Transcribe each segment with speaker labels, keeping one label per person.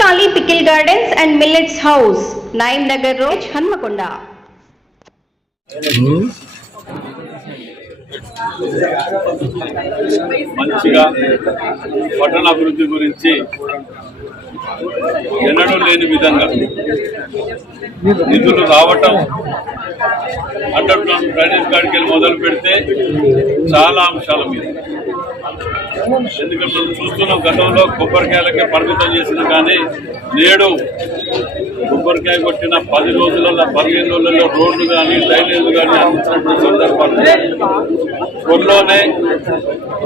Speaker 1: Kali pickle gardens and millets house Naim Nagar Road, Hanamkonda
Speaker 2: మంచిగా పట్టణ అభివృద్ధి గురించి ఎన్నడూ లేని విధంగా నిధులు రావటం అండర్ గ్రౌండ్ డ్రైనేజ్ కాడికి వెళ్ళి మొదలు పెడితే చాలా అంశాల మీద. ఎందుకంటే మనం చూస్తున్నాం గతంలో కొబ్బరికాయలకే పరిమితం చేసిన కానీ నేడు కొబ్బరికాయ కొట్టిన పది రోజులలో పదిహేను రోజులలో రోడ్లు కానీ డ్రైనేజ్ కానీ అందించినటువంటి సందర్భాలు త్వరలోనే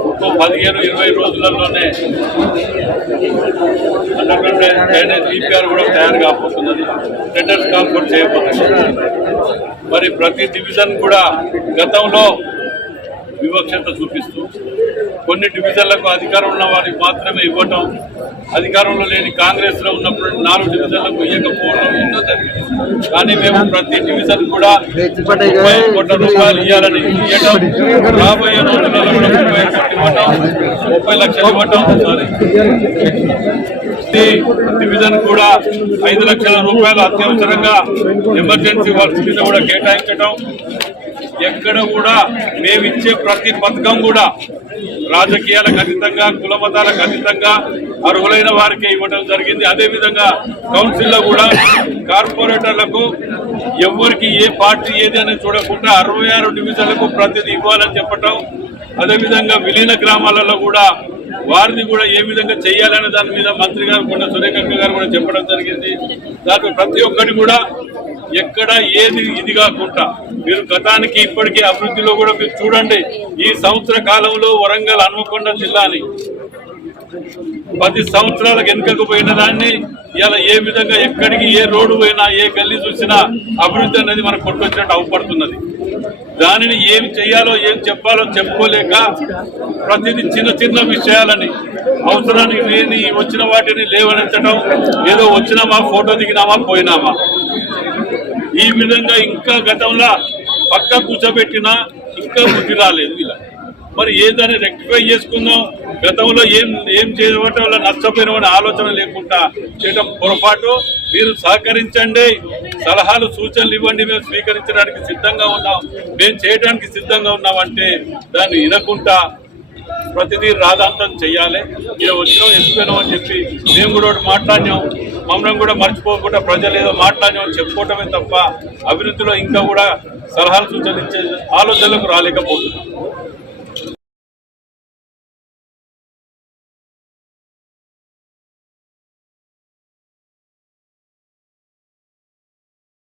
Speaker 2: ఇంకో పదిహేను ఇరవై రోజులలోనే అన్నటువంటి డ్రైనేజ్ ఈపీఆర్ కూడా తయారు కాబోతున్నది. టెండర్స్ కాల్ కూడా చేయబోతుంది మరి ప్రతి డివిజన్ కూడా గతంలో వివక్షత చూపిస్తూ కొన్ని డివిజన్లకు అధికారం ఉన్న వారికి మాత్రమే ఇవ్వటం అధికారంలో లేని కాంగ్రెస్లో ఉన్నప్పుడు నాలుగు డివిజన్లకు ఇవ్వకపోవడం ఎన్నో జరిగింది. కానీ మేము ప్రతి డివిజన్ కూడా ముప్పై కోట్ల రూపాయలు ఇవ్వాలని ఇవ్వటం రాబోయే రోజులలో ముప్పై కోట్లు ఇవ్వటం ముప్పై లక్షలు ఇవ్వటం సారీ. ప్రతి డివిజన్ కూడా ఐదు లక్షల రూపాయలు అత్యవసరంగా ఎమర్జెన్సీ వర్క్స్ కింద కూడా కేటాయించడం ఎక్కడ కూడా మేము ఇచ్చే ప్రతి పథకం కూడా రాజకీయాలకు అతీతంగా కులమతాలకు అతీతంగా అర్హులైన వారికి ఇవ్వడం జరిగింది. అదేవిధంగా కౌన్సిల్లో కూడా కార్పొరేటర్లకు ఎవరికి ఏ పార్టీ ఏది అని చూడకుండా అరవై ఆరు డివిజన్లకు ప్రతిదీ ఇవ్వాలని చెప్పటం. అదేవిధంగా విలీన గ్రామాలలో కూడా వారిని కూడా ఏ విధంగా చేయాలనే దాని మీద మంత్రి గారు కొండ సురేఖక్క గారు కూడా చెప్పడం జరిగింది. దాంట్లో ప్రతి ఒక్కటి కూడా ఎక్కడ ఏది ఇది కాకుండా మీరు గతానికి ఇప్పటికీ అభివృద్ధిలో కూడా మీరు చూడండి ఈ సంవత్సర కాలంలో వరంగల్ హన్మకొండ జిల్లాని. పది సంవత్సరాల వెనుకకు పోయిన దాన్ని ఇలా ఏ విధంగా ఎక్కడికి ఏ రోడ్డు పోయినా ఏ గల్లీ చూసినా అభివృద్ధి అనేది మనకు కొట్టొచ్చినట్టు అవపడుతున్నది. దానిని ఏం చేయాలో ఏం చెప్పాలో చెప్పుకోలేక ప్రతిదీ చిన్న చిన్న విషయాలని అవసరానికి లేని వచ్చిన వాటిని లేవనెత్తడం ఏదో వచ్చినామా ఫోటో దిగినామా పోయినామా. ఈ విధంగా ఇంకా గతంలో పక్క కూర్చోబెట్టినా ఇంకా బుద్ధి రాలేదు ఇలా. మరి ఏదని రెక్టిఫై చేసుకుందాం. గతంలో ఏం ఏం చేయడం వల్ల నష్టపోయిన ఆలోచన లేకుండా చేయడం పొరపాటు. మీరు సహకరించండి. సలహాలు సూచనలు ఇవ్వండి. మేము స్వీకరించడానికి సిద్ధంగా ఉన్నాం. మేము చేయడానికి సిద్ధంగా ఉన్నామంటే దాన్ని వినకుండా ప్రతిదీ రాధాంతం చేయాలి ఇలా వచ్చినాం ఎత్తుకున్నాం అని చెప్పి మేము కూడా ఒకటి మాట్లాడినాం. మమ్మల్ని కూడా మర్చిపోకుండా ప్రజలు ఏదో మాట్లాడినాం అని చెప్పుకోవటమే తప్ప అభివృద్ధిలో ఇంకా కూడా సలహాలు సూచనలు ఇచ్చే ఆలోచనలకు రాలేకపోతున్నాం.